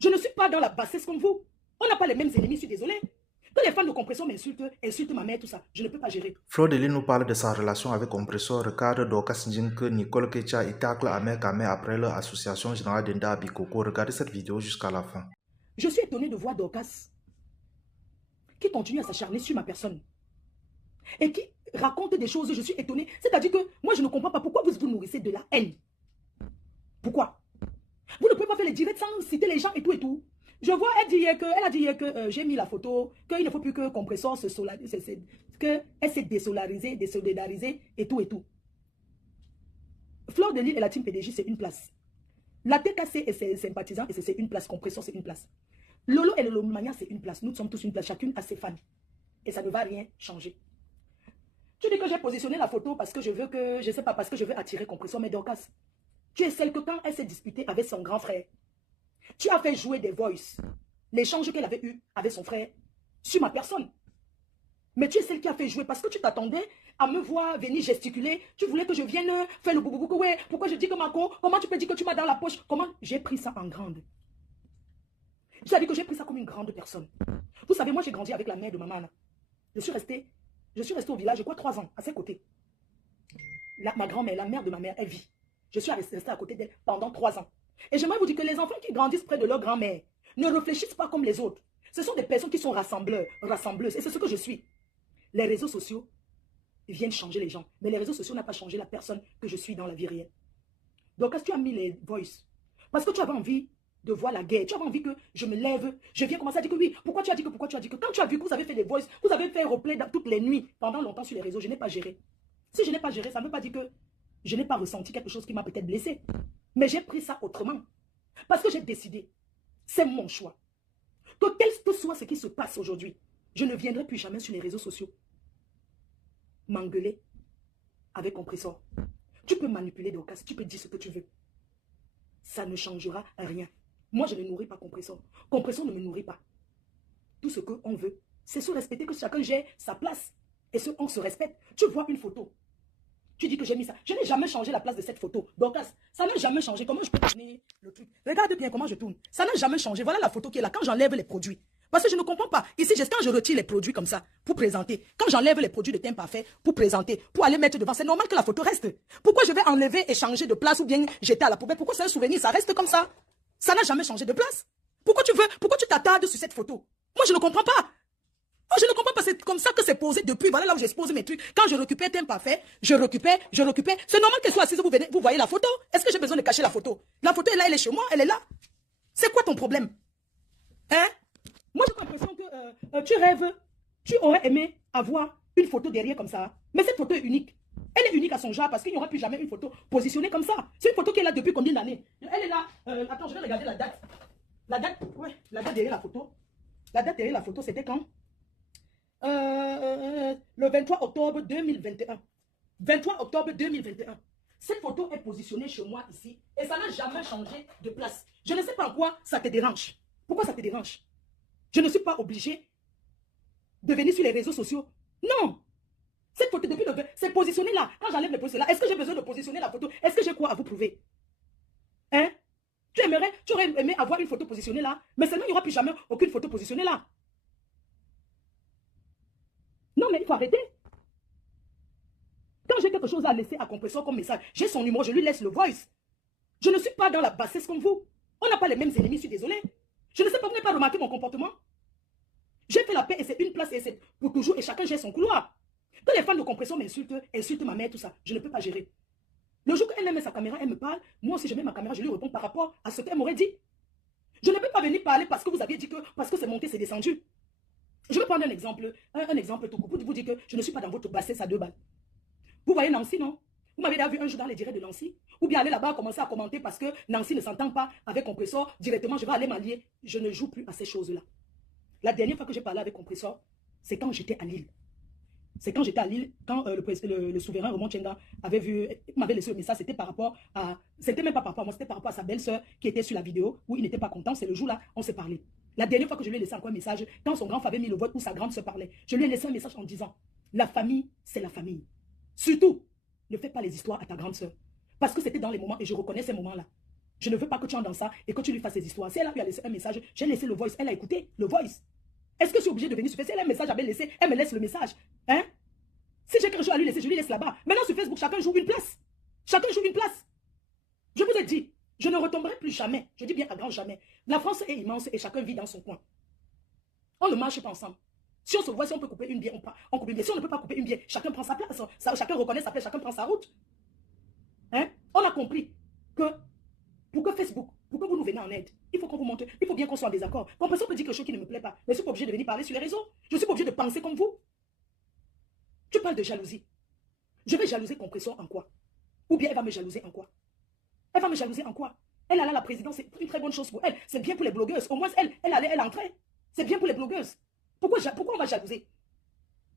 Je ne suis pas dans la bassesse comme vous. On n'a pas les mêmes ennemis, je suis désolé. Quand les fans de Compressor m'insultent, insultent ma mère, tout ça, je ne peux pas gérer. Flo Deli nous parle de sa relation avec Compressor, regarde Dorcas que Nicole Ketia et tacle Amer Kame après leur association générale d'Enda Abikoko. Regardez cette vidéo jusqu'à la fin. Je suis étonné de voir Dorcas qui continue à s'acharner sur ma personne et qui raconte des choses, je suis étonné. C'est-à-dire que moi, je ne comprends pas pourquoi vous nourrissez de la haine. Pourquoi? Vous ne pouvez pas faire les directs sans citer les gens et tout et tout. Je vois, elle a dit hier que j'ai mis la photo, qu'il ne faut plus que Compressor se solarise, qu'elle s'est désolarisée, désolidarisée et tout et tout. Fleur de Lille et la team PDJ, c'est une place. La TKC et ses sympathisants, et c'est une place. Compressor, c'est une place. Lolo et le Lomania, c'est une place. Nous sommes tous une place. Chacune a ses fans. Et ça ne va rien changer. Tu dis que j'ai positionné la photo parce que je veux que, je sais pas, parce que je veux attirer Compressor, mais Dorcas, tu es celle que quand elle s'est disputée avec son grand frère, tu as fait jouer des voices, l'échange qu'elle avait eu avec son frère, sur ma personne. Mais tu es celle qui a fait jouer parce que tu t'attendais à me voir venir gesticuler. Tu voulais que je vienne faire le boubou. Ouais, pourquoi je dis que Marco, comment tu peux dire que tu m'as dans la poche? Comment? J'ai pris ça en grande. C'est-à-dire que j'ai pris ça comme une grande personne. Vous savez, moi j'ai grandi avec la mère de maman. Je suis restée au village, je crois 3 ans, à ses côtés. Ma grand-mère, la mère de ma mère, elle vit. Je suis restée à côté d'elle pendant 3 ans. Et j'aimerais vous dire que les enfants qui grandissent près de leur grand-mère ne réfléchissent pas comme les autres. Ce sont des personnes qui sont rassembleurs, rassembleuses. Et c'est ce que je suis. Les réseaux sociaux viennent changer les gens. Mais les réseaux sociaux n'ont pas changé la personne que je suis dans la vie réelle. Donc, est-ce que tu as mis les voices? Parce que tu avais envie de voir la guerre. Tu avais envie que je me lève. Je viens commencer à dire que oui. Pourquoi tu as dit que? Pourquoi tu as dit que? Quand tu as vu que vous avez fait des voices, vous avez fait replay toutes les nuits, pendant longtemps sur les réseaux, je n'ai pas géré. Si je n'ai pas géré, ça ne veut pas dire que je n'ai pas ressenti quelque chose qui m'a peut-être blessé. Mais j'ai pris ça autrement. Parce que j'ai décidé. C'est mon choix. Que quel que soit ce qui se passe aujourd'hui, je ne viendrai plus jamais sur les réseaux sociaux m'engueuler avec Compressor. Tu peux manipuler Dorcas, tu peux dire ce que tu veux. Ça ne changera rien. Moi, je ne nourris pas Compressor. Compressor ne me nourrit pas. Tout ce qu'on veut, c'est se respecter, que chacun gère sa place. Et on se respecte. Tu vois une photo. Tu dis que j'ai mis ça. Je n'ai jamais changé la place de cette photo. Dorcas, ça n'a jamais changé. Comment je peux tourner le truc? Regarde bien comment je tourne. Ça n'a jamais changé. Voilà la photo qui est là. Quand j'enlève les produits. Parce que je ne comprends pas. Ici, quand je retire les produits comme ça, pour présenter, quand j'enlève les produits de teint parfait, pour présenter, pour aller mettre devant, c'est normal que la photo reste. Pourquoi je vais enlever et changer de place ou bien jeter à la poubelle? Pourquoi c'est un souvenir? Ça reste comme ça. Ça n'a jamais changé de place. Pourquoi tu t'attardes sur cette photo? Moi, je ne comprends pas. Moi, je ne comprends pas, c'est comme ça que c'est posé depuis. Voilà là où j'expose mes trucs. Quand je récupère teint parfait, je récupère. C'est normal qu'elle soit assise, vous voyez la photo. Est-ce que j'ai besoin de cacher la photo? La photo est là, elle est chez moi, elle est là. C'est quoi ton problème? Hein? Moi, j'ai l'impression que tu rêves, tu aurais aimé avoir une photo derrière comme ça. Mais cette photo est unique. Elle est unique à son genre parce qu'il n'y aura plus jamais une photo positionnée comme ça. C'est une photo qui est là depuis combien d'années? Elle est là. Attends, je vais regarder la date. La date derrière la photo. La date derrière la photo, c'était quand? Le 23 octobre 2021. 23 octobre 2021. Cette photo est positionnée chez moi ici et ça n'a jamais changé de place. Je ne sais pas en quoi ça te dérange. Pourquoi ça te dérange? Je ne suis pas obligée de venir sur les réseaux sociaux. Non. Cette photo, depuis c'est positionné là. Quand j'enlève les positions là, est-ce que j'ai besoin de positionner la photo? Est-ce que j'ai quoi à vous prouver? Hein? Tu aurais aimé avoir une photo positionnée là, mais seulement il n'y aura plus jamais aucune photo positionnée là. Non, mais il faut arrêter. Quand j'ai quelque chose à laisser à Compressor comme message, j'ai son numéro, je lui laisse le voice. Je ne suis pas dans la bassesse comme vous. On n'a pas les mêmes ennemis, je suis désolé. Je ne sais pas, vous n'avez pas remarqué mon comportement? J'ai fait la paix et c'est une place et c'est pour toujours et chacun gère son couloir. Quand les fans de Compressor insultent ma mère, tout ça, je ne peux pas gérer. Le jour qu'elle met sa caméra, elle me parle, moi aussi je mets ma caméra, je lui réponds par rapport à ce qu'elle m'aurait dit. Je ne peux pas venir parler parce que vous aviez dit que, parce que c'est monté, c'est descendu. Je vais prendre un exemple tout court pour vous dire que je ne suis pas dans votre bassesse à 2 balles. Vous voyez Nancy, non? Vous m'avez déjà vu un jour dans les directs de Nancy? Ou bien aller là-bas commencer à commenter parce que Nancy ne s'entend pas avec Compressor, directement je vais aller m'allier. Je ne joue plus à ces choses-là. La dernière fois que j'ai parlé avec Compressor, c'est quand j'étais à Lille. C'est quand j'étais à Lille, quand le souverain Raymond Tchenga m'avait laissé le message, c'était par rapport à... C'était même pas par rapport à moi, c'était par rapport à sa belle-sœur qui était sur la vidéo, où il n'était pas content. C'est le jour-là, on s'est parlé. La dernière fois que je lui ai laissé encore un message, quand son grand frère avait mis le vote où sa grande sœur parlait, je lui ai laissé un message en disant, la famille, c'est la famille. Surtout, ne fais pas les histoires à ta grande sœur. Parce que c'était dans les moments, et je reconnais ces moments-là. Je ne veux pas que tu entres dans ça et que tu lui fasses des histoires. Si elle a pu laisser un message, j'ai laissé le voice. Elle a écouté le voice. Est-ce que je suis obligée de venir sur Facebook? Si elle a un message à me laisser, elle me laisse le message. Hein? Si j'ai quelque chose à lui laisser, je lui laisse là-bas. Maintenant sur Facebook, chacun joue une place. Chacun joue une place. Je vous ai dit, je ne retomberai plus jamais. Je dis bien à grand jamais. La France est immense et chacun vit dans son coin. On ne marche pas ensemble. Si on se voit, si on peut couper une bière, on coupe une bière. Si on ne peut pas couper une bière, chacun prend sa place. Chacun reconnaît sa place, chacun prend sa route. Hein? On a compris que pour que Facebook, pour que vous nous venez en aide, il faut qu'on vous montre, il faut bien qu'on soit en désaccord. Compresseur peut dire quelque chose qui ne me plaît pas, mais je suis pas obligé de venir parler sur les réseaux. Je suis pas obligé de penser comme vous. Tu parles de jalousie. Je vais jalouser Compresseur en quoi? Ou bien elle va me jalouser en quoi? Elle va me jalouser en quoi? Elle a la présidence, c'est une très bonne chose pour elle. C'est bien pour les blogueuses. Au moins, elle entrait. C'est bien pour les blogueuses. Pourquoi on va jalouser?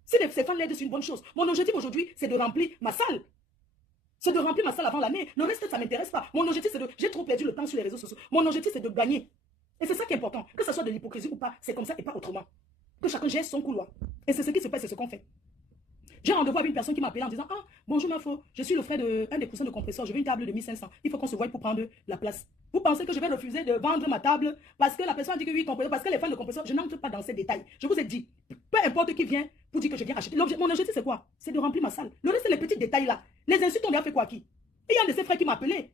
Si ces fans l'aident, c'est une bonne chose. Mon objectif aujourd'hui, c'est de remplir ma salle. C'est de remplir ma salle avant l'année. Le reste, ça ne m'intéresse pas. Mon objectif, c'est de... J'ai trop perdu le temps sur les réseaux sociaux. Mon objectif, c'est de gagner. Et c'est ça qui est important. Que ce soit de l'hypocrisie ou pas, c'est comme ça et pas autrement. Que chacun gère son couloir. Et c'est ce qui se passe, c'est ce qu'on fait. J'ai rendez-vous avec une personne qui m'a appelé en disant: ah, bonjour Mafo, je suis le frère d'un des coussins de compresseur, je veux une table de 1500. Il faut qu'on se voie pour prendre la place. Vous pensez que je vais refuser de vendre ma table parce que la personne dit que oui, compresseur, parce qu'elle est fan de compresseur? Je n'entre pas dans ces détails. Je vous ai dit, peu importe qui vient pour dire que je viens acheter. Mon objectif, c'est quoi? C'est de remplir ma salle. Le reste, c'est les petits détails là. Les insultes, on lui a fait quoi à qui? Et il y a un de ses frères qui m'a appelé.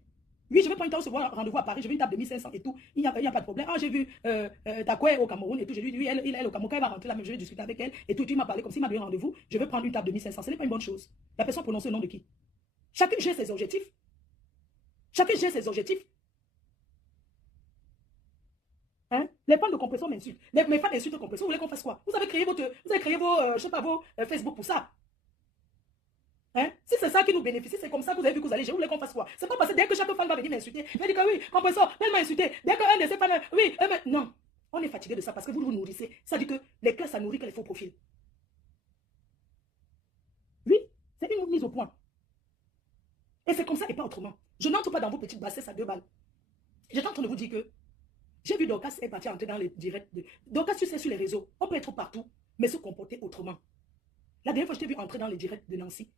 Oui, je vais prendre une table, se voir rendez-vous à Paris, je veux une table de 1500 et tout. Il n'y a pas de problème. Ah, j'ai vu Takwe au Cameroun et tout. J'ai dit, oui, elle est au Cameroun, quand elle va rentrer là, même je vais discuter avec elle et tout. Tu m'as parlé comme s'il m'a donné rendez-vous. Je vais prendre une table de 1500. Ce n'est pas une bonne chose. La personne prononce le nom de qui? Chacun gère ses objectifs. Chacun gère ses objectifs. Hein? Les fans de compresseur m'insultent. Mes fans insultent de compresseur. Vous voulez qu'on fasse quoi? Vous avez créé vos je sais pas, vos Facebook pour ça. Hein? Si c'est ça qui nous bénéficie, c'est comme ça que vous avez vu que vous allez, je voulais qu'on fasse quoi? C'est pas parce que dès que chaque fan va venir m'insulter, il va dire que oui, compresseur, elle m'a insulté. Dès qu'un de ces fans, oui, non. On est fatigué de ça parce que vous vous nourrissez. Ça dit que les cœurs, ça nourrit que les faux profils. Oui, c'est une mise au point. Et c'est comme ça et pas autrement. Je n'entre pas dans vos petites bassesses à 2 balles. J'étais en train de vous dire que j'ai vu Dorcas est parti entrer dans les directs. Dorcas, tu sais, sur les réseaux, on peut être partout, mais se comporter autrement. La dernière fois, je t'ai vu entrer dans les directs de Nancy.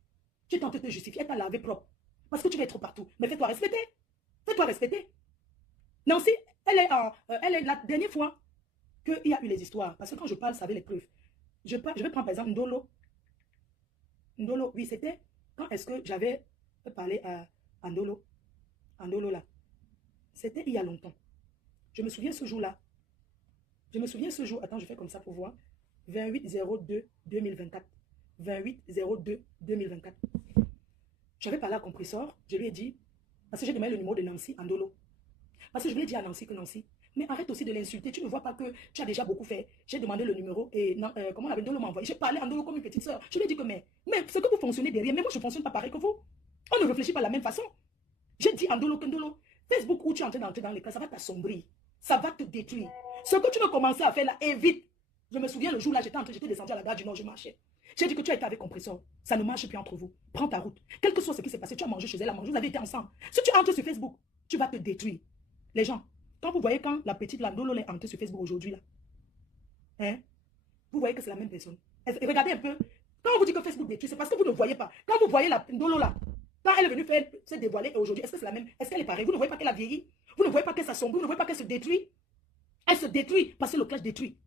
Tu es tenté de te justifier, elle t'a lavé propre. Parce que tu vas être partout. Mais fais-toi respecter. Fais-toi respecter. Nancy, elle est la dernière fois qu'il y a eu les histoires. Parce que quand je parle, ça avait les preuves. Je vais prendre par exemple Ndolo. Ndolo, oui, c'était... Quand est-ce que j'avais parlé à Ndolo? Ndolo là. C'était il y a longtemps. Je me souviens ce jour-là. Je me souviens ce jour. Attends, je fais comme ça pour voir. 28/02/2024. 28/02/2024. J'avais parlé à Compresseur, je lui ai dit, parce que j'ai demandé le numéro de Nancy Ndolo. Parce que je lui ai dit à Nancy que Nancy, mais arrête aussi de l'insulter, tu ne vois pas que tu as déjà beaucoup fait. J'ai demandé le numéro et comment la Ndolo m'a envoyé. J'ai parlé à Ndolo comme une petite soeur. Je lui ai dit que mais ce que vous fonctionnez derrière, mais moi je ne fonctionne pas pareil que vous. On ne réfléchit pas de la même façon. J'ai dit à Ndolo que Ndolo, Facebook où tu es en train d'entrer dans les classes, ça va t'assombrir, ça va te détruire. Ce que tu veux commencer à faire là, évite. Je me souviens le jour là, j'étais descendu à la gare du Nord, je marchais. J'ai dit que tu as été avec Compresseur. Ça ne marche plus entre vous. Prends ta route. Quel que soit ce qui s'est passé, tu as mangé chez elle, vous avez été ensemble. Si tu entres sur Facebook, tu vas te détruire. Les gens, quand vous voyez quand la petite Ndolo est entrée sur Facebook aujourd'hui, là, hein, vous voyez que c'est la même personne. Et regardez un peu. Quand on vous dit que Facebook détruit, c'est parce que vous ne voyez pas. Quand vous voyez la Ndolo là, quand elle est venue se dévoiler et aujourd'hui, est-ce que c'est la même? Est-ce qu'elle est pareille? Vous ne voyez pas qu'elle a vieilli? Vous ne voyez pas qu'elle s'assombrit? Vous ne voyez pas qu'elle se détruit? Elle se détruit parce que le clash détruit.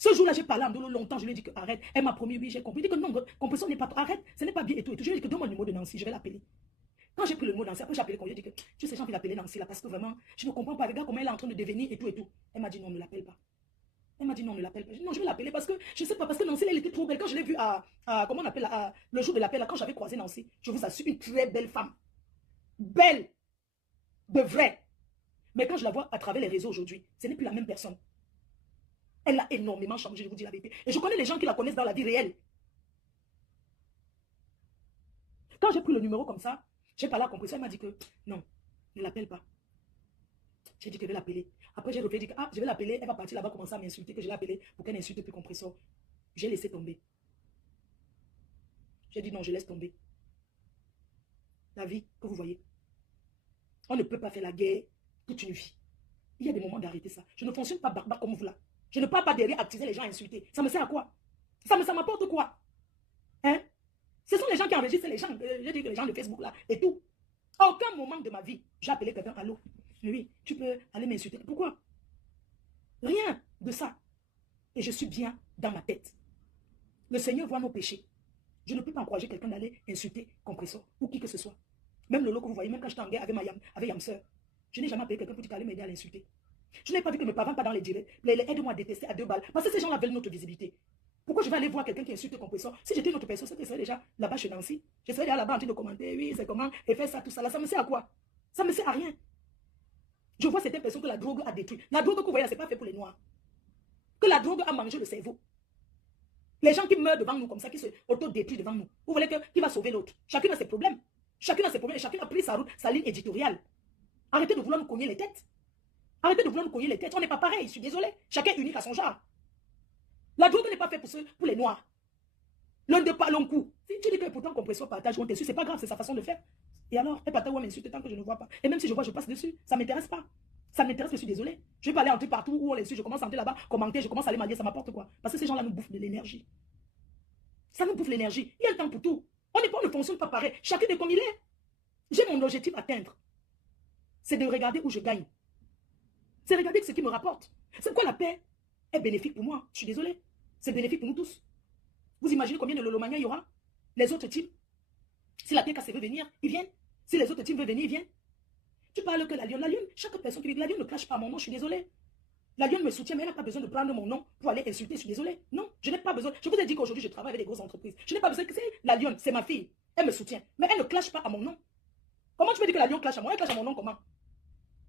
Ce jour-là, j'ai parlé à Ndolo longtemps, je lui ai dit que arrête. Elle m'a promis, oui, j'ai compris. Il dit que non, Compresseur n'est pas... Arrête, ce n'est pas bien et tout. Je lui ai dit que donne-moi le numéro de Nancy, je vais l'appeler. Quand j'ai pris le numéro de Nancy, après j'ai appelé, j'ai dit que tu sais, j'ai envie d'appeler Nancy là, parce que vraiment, je ne comprends pas, regarde comment elle est en train de devenir et tout et tout. Elle m'a dit non, ne l'appelle pas. Elle m'a dit non, ne l'appelle pas. Non, je vais l'appeler parce que, je ne sais pas, parce que Nancy, elle était trop belle. Quand je l'ai vue comment on appelle, le jour de l'appel, quand j'avais croisé Nancy, je vous assure, une très belle femme. Belle. De vrai. Mais quand je la vois à travers les réseaux aujourd'hui, ce n'est plus la même personne. Elle a énormément changé, je vous dis la vérité. Et je connais les gens qui la connaissent dans la vie réelle. Quand j'ai pris le numéro comme ça, j'ai parlé à Compresseur, elle m'a dit que non, ne l'appelle pas. J'ai dit que je vais l'appeler. Après, j'ai refait, dit que je vais l'appeler, elle va partir là-bas commencer à m'insulter, que je l'ai appelée pour qu'elle n'insulte plus Compresseur. J'ai laissé tomber. J'ai dit non, je laisse tomber. La vie que vous voyez. On ne peut pas faire la guerre toute une vie. Il y a des moments d'arrêter ça. Je ne fonctionne pas barbare comme vous là. Je ne parle pas derrière attiser les gens à insulter. Ça me sert à quoi? Ça m'apporte quoi? Hein? Ce sont les gens qui enregistrent les gens, je dis que les gens de Facebook là et tout. À aucun moment de ma vie, j'ai appelé quelqu'un, allô, Oui, tu peux aller m'insulter. Pourquoi? Rien de ça. Et je suis bien dans ma tête. Le Seigneur voit nos péchés. Je ne peux pas encourager quelqu'un d'aller insulter compresseur ou qui que ce soit. Même le lot que vous voyez, même quand j'étais en guerre avec Yamseur, je n'ai jamais appelé quelqu'un pour dire qu'elle m'aider à l'insulter. Je n'ai pas vu que mes parents pas dans les directs. Aide-moi à détester à 2 balles. Parce que ces gens-là veulent notre visibilité. Pourquoi je vais aller voir quelqu'un qui insulte compresseur? Si j'étais une autre personne, je serais déjà là-bas chez Nancy. Je serais déjà là-bas en train de commenter. Oui, c'est comment. Et faire ça, tout ça. Là, ça me sert à quoi? Ça me sert à rien. Je vois certaines personnes que la drogue a détruit. La drogue que vous voyez là, ce n'est pas fait pour les noirs. Que la drogue a mangé le cerveau. Les gens qui meurent devant nous comme ça, qui se autodétruisent devant nous. Vous voulez qui va sauver l'autre? Chacun a ses problèmes. Chacun a ses problèmes et chacun a pris sa route, sa ligne éditoriale. Arrêtez de vouloir nous cogner les têtes. Arrêtez de vouloir nous cogner les têtes. On n'est pas pareil, je suis désolé. Chacun est unique à son genre. La drogue n'est pas faite pour les noirs. L'un de pas long coup. Si tu dis que pourtant compresseur partage ou on t'insulte, c'est pas grave, c'est sa façon de faire. Et alors, elle partage ou elle m'insulte tant que je ne vois pas. Et même si je vois, je passe dessus. Ça ne m'intéresse pas. Ça m'intéresse, je suis désolé. Je vais pas aller entrer partout où on l'insulte, je commence à entrer là-bas, commenter, je commence à aller m'allier, ça m'apporte quoi? Parce que ces gens-là nous bouffent de l'énergie. Ça nous bouffe l'énergie. Il y a le temps pour tout. On ne fonctionne pas pareil. Chacun est comme il est. J'ai mon objectif à atteindre. C'est de regarder où je gagne. C'est regarder ce qui me rapporte. C'est quoi la paix est bénéfique pour moi. Je suis désolé. C'est bénéfique pour nous tous. Vous imaginez combien de lolomania il y aura? Les autres types. Si la TKC veut venir, ils viennent. Si les autres types veulent venir, ils viennent. Tu parles que la lionne, chaque personne qui vit, la lionne ne crache pas mon nom, je suis désolé. La lionne me soutient, mais elle n'a pas besoin de prendre mon nom pour aller insulter, je suis désolé. Non, je n'ai pas besoin. Je vous ai dit qu'aujourd'hui, je travaille avec des grosses entreprises. Je n'ai pas besoin que c'est la lionne, c'est ma fille. Elle me soutient, mais elle ne clash pas à mon nom. Comment tu peux dire que la lionne clash à moi? Elle clash à mon nom comment?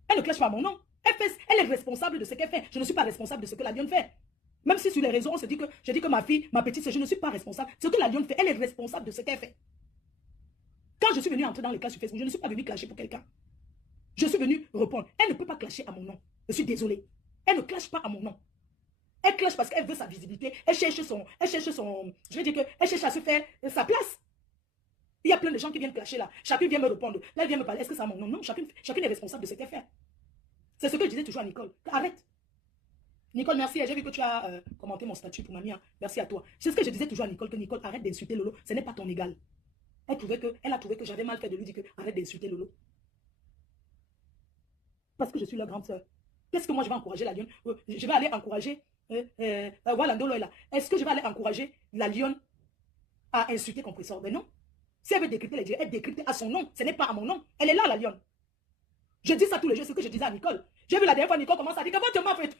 Elle ne clash pas à mon nom. Elle est responsable de ce qu'elle fait. Je ne suis pas responsable de ce que la lionne fait. Même si sur les réseaux, on se dit que je dis que ma fille, ma petite, je ne suis pas responsable. Ce que la lionne fait, elle est responsable de ce qu'elle fait. Quand je suis venue entrer dans les classes sur Facebook, je ne suis pas venue clasher pour quelqu'un. Je suis venue répondre. Elle ne peut pas clasher à mon nom. Je suis désolée. Elle ne clash pas à mon nom. Elle clash parce qu'elle veut sa visibilité. Elle cherche son, je vais dire que elle cherche à se faire sa place. Il y a plein de gens qui viennent clasher là. Chacun vient me répondre. Là, elle vient me parler. Est-ce que c'est à mon nom? Non, chacun est responsable de ce qu'elle fait. C'est ce que je disais toujours à Nicole. Arrête. Nicole, merci. J'ai vu que tu as commenté mon statut pour mamie. Merci à toi. C'est ce que je disais toujours à Nicole, que Nicole, arrête d'insulter Lolo. Ce n'est pas ton égal. Elle a trouvé que j'avais mal fait de lui dire que arrête d'insulter Lolo. Parce que je suis leur grande sœur. Qu'est-ce que moi je vais encourager la lionne? Je vais aller encourager voilà, Ndolo est là. Est-ce que je vais aller encourager la lionne à insulter compresseur? Ben non. Si elle veut décrypter les dieux, elle décrypte à son nom. Ce n'est pas à mon nom. Elle est là, la lionne. Je dis ça tous les jours, c'est ce que je disais à Nicole. J'ai vu la dernière fois, Nicole commence à dire que votre main fait.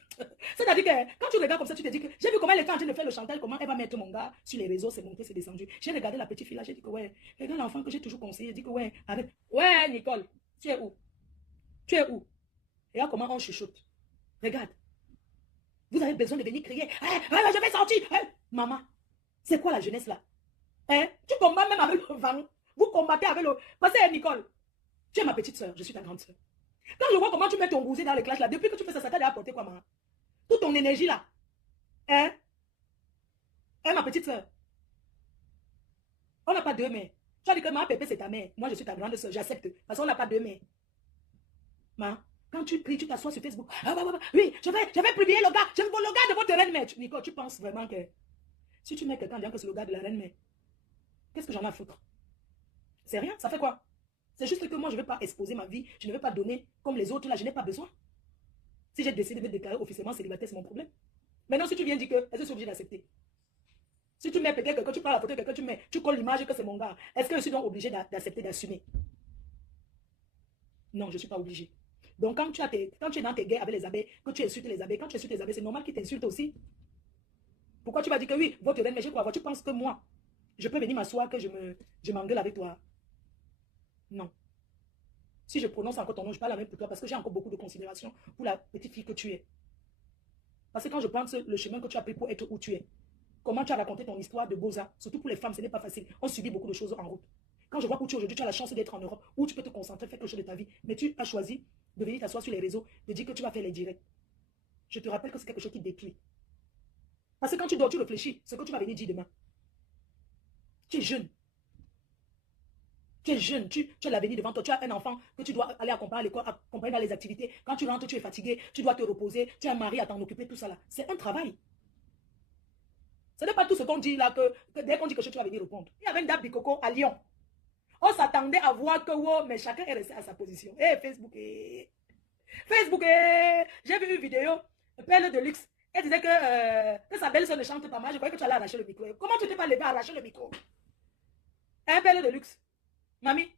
C'est-à-dire que quand tu regardes comme ça, tu te dis que j'ai vu comment elle est en train de faire le chantage, comment elle va mettre mon gars sur les réseaux, c'est monté, c'est descendu. J'ai regardé la petite fille là, j'ai dit que ouais, regarde l'enfant que j'ai toujours conseillé, dit que ouais, arrête. Ouais, Nicole, tu es où? Tu es où? Et là, comment on chuchote? Regarde. Vous avez besoin de venir crier. Je vais sortir. Maman, c'est quoi la jeunesse là? Tu combats même avec le vent. Vous combattez avec le... Parce que Nicole, tu es ma petite soeur, je suis ta grande soeur. Quand je vois comment tu mets ton gousset dans les classes là, depuis que tu fais ça, ça t'a apporté quoi, maman? Toute ton énergie là. Ma petite soeur. On n'a pas deux mains. Tu as dit que ma pépé c'est ta mère. Moi je suis ta grande soeur, j'accepte. Parce qu'on n'a pas deux mains. Maman. Quand tu pries, tu t'assois sur Facebook. Oui, je vais publier le gars. Je veux le gars de votre reine-mère. Nico, tu penses vraiment que si tu mets quelqu'un en disant que c'est le gars de la reine-mère, qu'est-ce que j'en ai à foutre? C'est rien, ça fait quoi? C'est juste que moi, je ne vais pas exposer ma vie. Je ne vais pas donner comme les autres là. Je n'ai pas besoin. Si j'ai décidé de me déclarer officiellement célibataire, c'est mon problème. Maintenant, si tu viens dire que, est-ce que je suis obligé d'accepter? Si tu mets quelqu'un, que tu prends la photo de quelqu'un, tu colles l'image que c'est mon gars, est-ce que je suis donc obligé d'accepter, d'assumer? Non, je ne suis pas obligé. Donc, quand tu es dans tes guerres avec les abeilles, que tu insultes les abeilles, quand tu insultes les abeilles, c'est normal qu'ils t'insultent aussi. Pourquoi tu vas dire que oui, votre reine, mais je crois, tu penses que moi, je peux venir m'asseoir, que je m'engueule avec toi? Non. Si je prononce encore ton nom, je parle même pour toi parce que j'ai encore beaucoup de considération pour la petite fille que tu es. Parce que quand je pense le chemin que tu as pris pour être où tu es, comment tu as raconté ton histoire de Boza, surtout pour les femmes, ce n'est pas facile. On subit beaucoup de choses en route. Quand je vois où tu es aujourd'hui, tu as la chance d'être en Europe, où tu peux te concentrer, faire quelque chose de ta vie, mais tu as choisi de venir t'asseoir sur les réseaux, de dire que tu vas faire les directs. Je te rappelle que c'est quelque chose qui détruit. Parce que quand tu dors, tu réfléchis, ce que tu vas venir dire demain. Tu es jeune. Tu es jeune, tu as l'avenir devant toi, tu as un enfant que tu dois aller accompagner à l'école, accompagner dans les activités. Quand tu rentres, tu es fatigué, tu dois te reposer, tu as un mari à t'en occuper, tout ça là. C'est un travail. Ce n'est pas tout ce qu'on dit là, que dès qu'on dit que tu vas venir répondre. Il y avait une dame Bikoko à Lyon. On s'attendait à voir que, wow, mais chacun est resté à sa position. Facebook, Facebook, j'ai vu une vidéo, Perle de luxe. Elle disait que sa belle-sœur ne chante pas mal. Je croyais que tu allais arracher le micro. Comment tu t'es pas levé à arracher le micro? Un Perle de luxe. Mamie,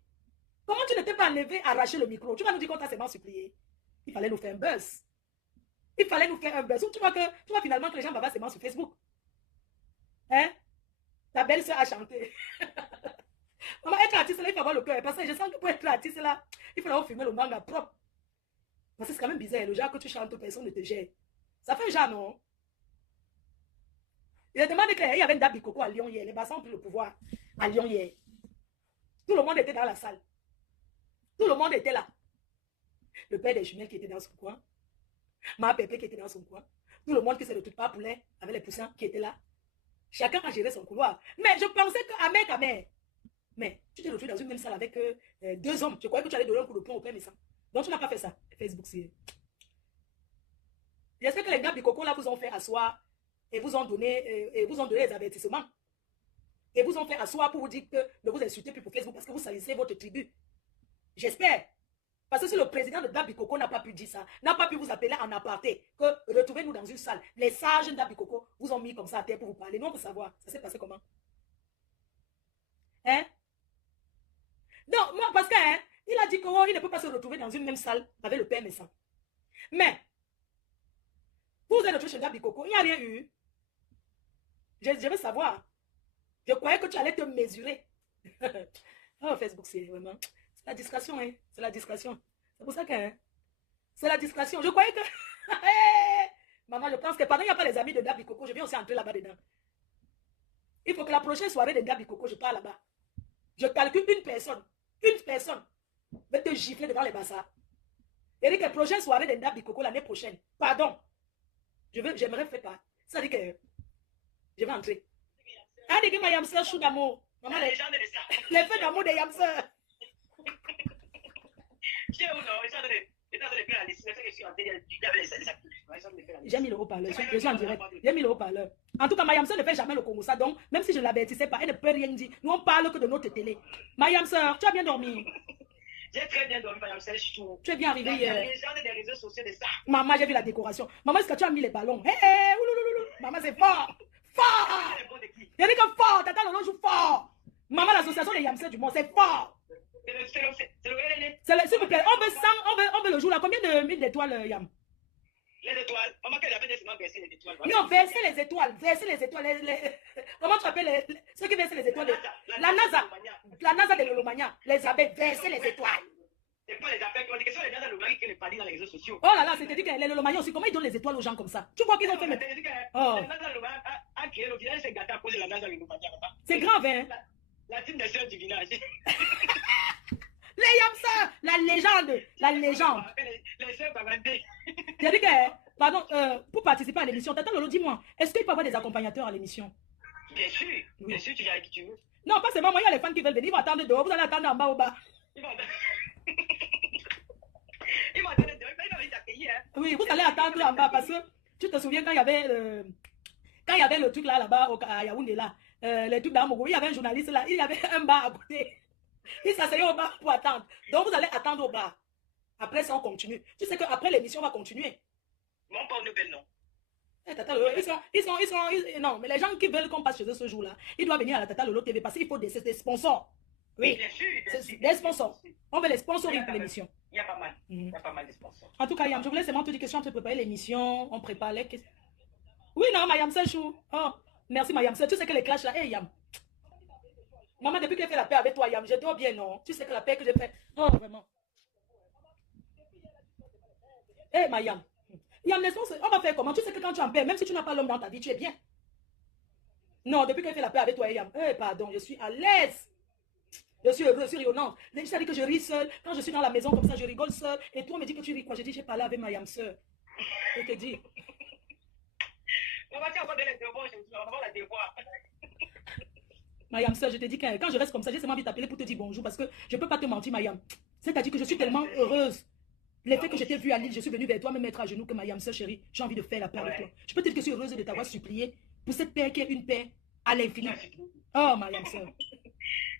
comment tu ne t'es pas levé à arracher le micro? Tu vas nous dire qu'on t'a seulement supplié. Il fallait nous faire un buzz. Il fallait nous faire un buzz. Tu vois finalement que les gens babasent seulement sur Facebook. Hein? Ta belle-sœur a chanté. Maman, être artiste là, il faut avoir le cœur. Parce que je sens que pour être artiste là, il faut avoir filmé le manga propre. Parce que c'est quand même bizarre, le genre que tu chantes, personne ne te gère. Ça fait un genre, non? Il a demandé qu'il y avait une dame Bikoko à Lyon hier. Les bassins ont pris le pouvoir à Lyon hier. Tout le monde était dans la salle. Tout le monde était là. Le père des jumelles qui était dans son coin. Ma pépé qui était dans son coin. Tout le monde qui se retrouve pas poulet avec les poussins qui étaient là. Chacun a géré son couloir. Mais je pensais qu'à mère. Mais tu t'es retrouvé dans une même salle avec 2 hommes. Je croyais que tu allais donner un coup de poing au père médecin. Donc tu n'as pas fait ça. Facebook, c'est... J'espère que les gars Bikoko là vous ont fait asseoir et vous ont donné les avertissements. Et vous ont fait asseoir pour vous dire que ne vous insultez plus pour Facebook parce que vous salissez votre tribu. J'espère. Parce que si le président de Dabikoko n'a pas pu dire ça, n'a pas pu vous appeler en aparté, que retrouvez-nous dans une salle, les sages de Dabikoko vous ont mis comme ça à terre pour vous parler. Nous, on peut savoir. Ça s'est passé comment? Hein? Non, moi, parce qu'il il a dit qu'il ne peut pas se retrouver dans une même salle avec le père médecin. Mais, vous êtes retrouvé chez Dabikoko, il n'y a rien eu. Je veux savoir. Je croyais que tu allais te mesurer. Oh, Facebook, c'est vraiment... C'est la discrétion, hein. C'est la discrétion. C'est pour ça que... C'est la discrétion. Je croyais que... Maman, je pense que pendant qu'il n'y a pas les amis de Dabikoko, je viens aussi entrer là-bas dedans. Il faut que la prochaine soirée de Dabikoko, je pars là-bas. Je calcule une personne va te gifler devant les bassins. Et dit que la prochaine soirée de Dabikoko l'année prochaine, pardon, j'aimerais faire pas. Ça dit que je vais entrer. Ah, dit que ma yamseur chou d'amour. Maman, les feux d'amour des yamseurs. J'ai mis le haut-parleur. Je suis en direct. J'ai mis le haut-parleur. En tout cas, Mayam Sœur ne fait jamais le Congo ça. Donc, même si je ne l'avertissais pas, elle ne peut rien dire. Nous, on parle que de notre télé. Mayam Sœur, tu as bien dormi? J'ai très bien dormi, Mayam Sœur. Tu es bien arrivé hier. Les gens des réseaux sociaux de ça. Maman, j'ai vu la décoration. Maman, est-ce que tu as mis les ballons? Hé, maman, c'est fort. Fort. Il y a dit que fort. Tata Lolo joue fort. Maman, l'association des Yamseurs du monde, c'est fort. S'il vous plaît, on veut le jour là. Combien de 1000 d'étoiles, Yam? Les étoiles. Maman, qu'elle avait seulement versé les étoiles. Non, verser les étoiles. Verser les étoiles. Comment tu appelles ceux qui versent les étoiles? La NASA. La NASA de l'Olomania. Les abeilles verser les étoiles. C'est pas les appels. C'est question des gens dans le mari qui ne parlent dans les réseaux sociaux. Oh là là, c'était dit que les Lolomania aussi, comment ils donnent les étoiles aux gens comme ça? Tu crois qu'ils ont fait le... Oh. La NASA a créé le village, c'est gâté à cause de la NASA de l'Olomania. C'est grave, hein? La team des sœurs du village. Les Yamseurs, la légende, la légende. Les sœurs Babandé. Il a dit que, pardon, pour participer à l'émission, Tata Lolo, dis-moi, est-ce qu'il peut y avoir des accompagnateurs à l'émission? Bien sûr, bien sûr, tu viens avec qui tu veux. Non, pas seulement moi, il y a les fans qui veulent venir, ils vont attendre dehors, vous allez attendre en bas au bas. Ils vont attendre dehors, mais ils vont t'accueillir. Oui, vous allez attendre en bas parce que tu te souviens quand il y avait le truc là-bas à Yaoundé là, le truc d'Amogo, il y avait un journaliste là, il y avait un bar à côté. Il s'asseyait au bar pour attendre. Donc vous allez attendre au bar. Après ça, on continue. Tu sais qu'après l'émission, on va continuer. Mon pas nouvelle, non. Tata Lolo, non, mais les gens qui veulent qu'on passe chez eux ce jour-là, ils doivent venir à la Tata Lolo TV parce qu'il faut des sponsors. Oui, bien sûr, des sponsors. On veut les sponsoring pour l'émission. Il y a pas mal. Il y a pas mal de sponsors. En tout cas, Yam, je voulais seulement te dire que si on te préparer l'émission, on prépare les questions. Oui, non, Mayam Sechou. Oh, merci Mayam Sechou. Tu sais que les clashs là, hey Yam. Maman, depuis que j'ai fait la paix avec toi, Yam, je dors bien, non? Tu sais que la paix que j'ai fait. Oh, vraiment. Hey, Mayam. Yam, on va faire comment? Tu sais que quand tu es en paix, même si tu n'as pas l'homme dans ta vie, tu es bien. Non, depuis que j'ai fait la paix avec toi, Yam. Eh, pardon, je suis à l'aise. Je suis heureux, je suis rayonnante. Je dit que je ris seule. Quand je suis dans la maison comme ça, je rigole seule. Et toi, on me dit que tu ris quoi? Je dis, j'ai parlé avec ma Yam sœur. Je te dis. Maman, tu as encore des devoirs, on va la devoir. Mayam sœur, je te dis que quand je reste comme ça, j'ai seulement envie de t'appeler pour te dire bonjour parce que je ne peux pas te mentir, Mayam. C'est-à-dire que je suis tellement heureuse. Les faits que je t'ai vu à Lille, je suis venue vers toi, me mettre à genoux que Mayam sœur chérie, j'ai envie de faire la paix avec toi. Je peux te dire que je suis heureuse de t'avoir supplié pour cette paix qui est une paix à l'infini. Oh, Mayam sœur.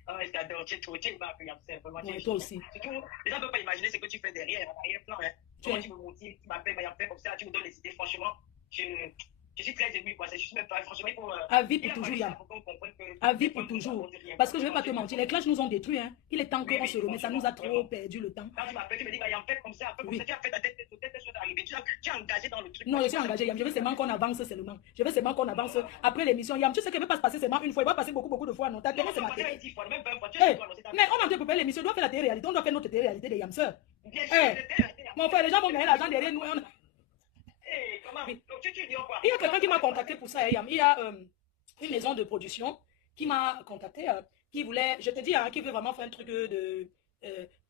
Ah, je t'adore. Tu es ma fille, c'est vraiment. Ouais, toi aussi. Surtout, les gens ne peuvent pas imaginer ce que tu fais derrière, en arrière-plan. Hein. Comment tu me motives, tu m'appelles, fait comme ça, tu me donnes les idées. Franchement, je suis très ému, quoi. C'est juste même pas. Franchement, il faut. À vie pour toujours, Yam. À vie pour toujours. Parce que je ne vais pas te mentir, les clashs nous ont détruits. Hein. Il est temps qu'on se remette. Ça nous a trop perdu le temps. Quand tu m'appelles, tu me dis, Yam, fais comme ça, après, comme ça, tu as fait ta tête, telle chose arrivée. Tu es engagé dans le truc. Non, je suis engagé, Yam. Je veux seulement qu'on avance seulement. Je veux seulement qu'on avance après l'émission. Yam, tu sais qu'il ne va pas se passer seulement une fois. Il va passer beaucoup de fois. Non, ta télé, c'est ma télé. Mais on va te préparer l'émission. On doit faire la télé-réalité. On doit faire notre télé-réalité des Yam sœurs. Mon frère, les gens vont gagner l'argent derrière nous. Il y a quelqu'un qui m'a contacté pour ça, Yam. Il y a une maison de production qui m'a contacté, qui voulait, je te dis, qui veut vraiment faire un truc de...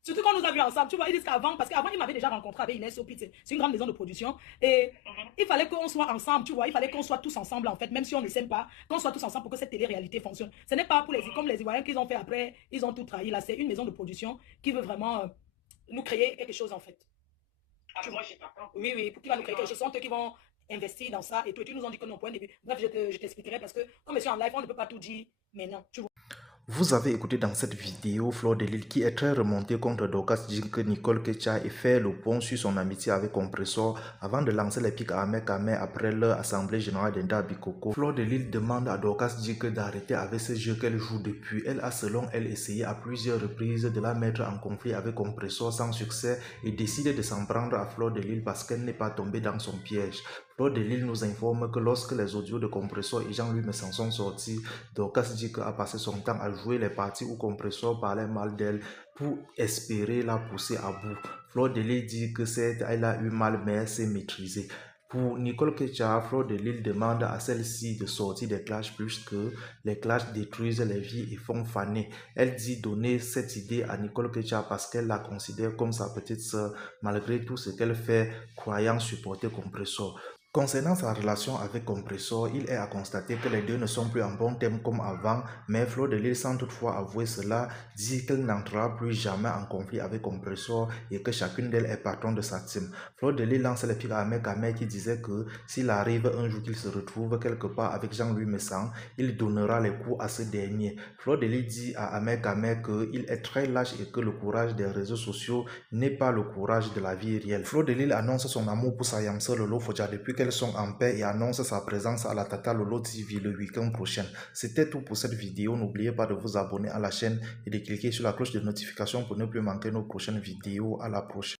surtout quand on nous a vus ensemble, tu vois, ils disent qu'avant, parce qu'avant, il m'avait déjà rencontré avec Inès Opit, c'est une grande maison de production, et il fallait qu'on soit ensemble, tu vois, il fallait qu'on soit tous ensemble, en fait, même si on ne s'aime pas, qu'on soit tous ensemble pour que cette télé-réalité fonctionne. Ce n'est pas pour comme les Ivoiriens qu'ils ont fait après, ils ont tout trahi, là, c'est une maison de production qui veut vraiment nous créer quelque chose, en fait. Oui, pour qu'ils vont nous créer quelque chose, ce sont eux qui vont investir dans ça, et toi, tu nous ont dit que non, point de vue. Bref, je t'expliquerai, parce que comme je suis en live, on ne peut pas tout dire maintenant, tu vois. Vous avez écouté dans cette vidéo Fleur de Lys qui est très remontée contre Dorcas dit que Nicole Ketia et fait le pont sur son amitié avec Compressor avant de lancer les pics à Ahmed Kamé après leur assemblée générale d'Enda Bikoko. Fleur de Lys demande à Dorcas dit que d'arrêter avec ce jeu qu'elle joue depuis. Elle a selon elle essayé à plusieurs reprises de la mettre en conflit avec Compressor sans succès et décide de s'en prendre à Fleur de Lys parce qu'elle n'est pas tombée dans son piège. Fleur de Lys nous informe que lorsque les audios de Compressor et Jean-Louis Messon sont sortis, Dorcas dit qu'elle a passé son temps à jouer les parties où Compressor parlait mal d'elle pour espérer la pousser à bout. Fleur de Lys dit que certes, elle a eu mal mais elle s'est maîtrisée. Pour Nicole Ketia, Fleur de Lys demande à celle-ci de sortir des clashs plus que les clashs détruisent les vies et font faner. Elle dit donner cette idée à Nicole Ketia parce qu'elle la considère comme sa petite sœur malgré tout ce qu'elle fait, croyant supporter Compressor. Concernant sa relation avec Compressor, il est à constater que les deux ne sont plus en bon terme comme avant, mais Fleur de Lys, sans toutefois avouer cela, dit qu'elle n'entrera plus jamais en conflit avec Compressor et que chacune d'elles est patron de sa team. Fleur de Lys lance les pics à Ahmed Kamé qui disait que s'il arrive un jour qu'il se retrouve quelque part avec Jean-Louis Messon, il donnera les coups à ce dernier. Fleur de Lys dit à Ahmed Kamé qu'il est très lâche et que le courage des réseaux sociaux n'est pas le courage de la vie réelle. Fleur de Lys annonce son amour pour sa yamseur Lolo Fodja depuis qu'elles sont en paix et annonce sa présence à la Tata Lolo TV le week-end prochain. C'était tout pour cette vidéo. N'oubliez pas de vous abonner à la chaîne et de cliquer sur la cloche de notification pour ne plus manquer nos prochaines vidéos. À la prochaine.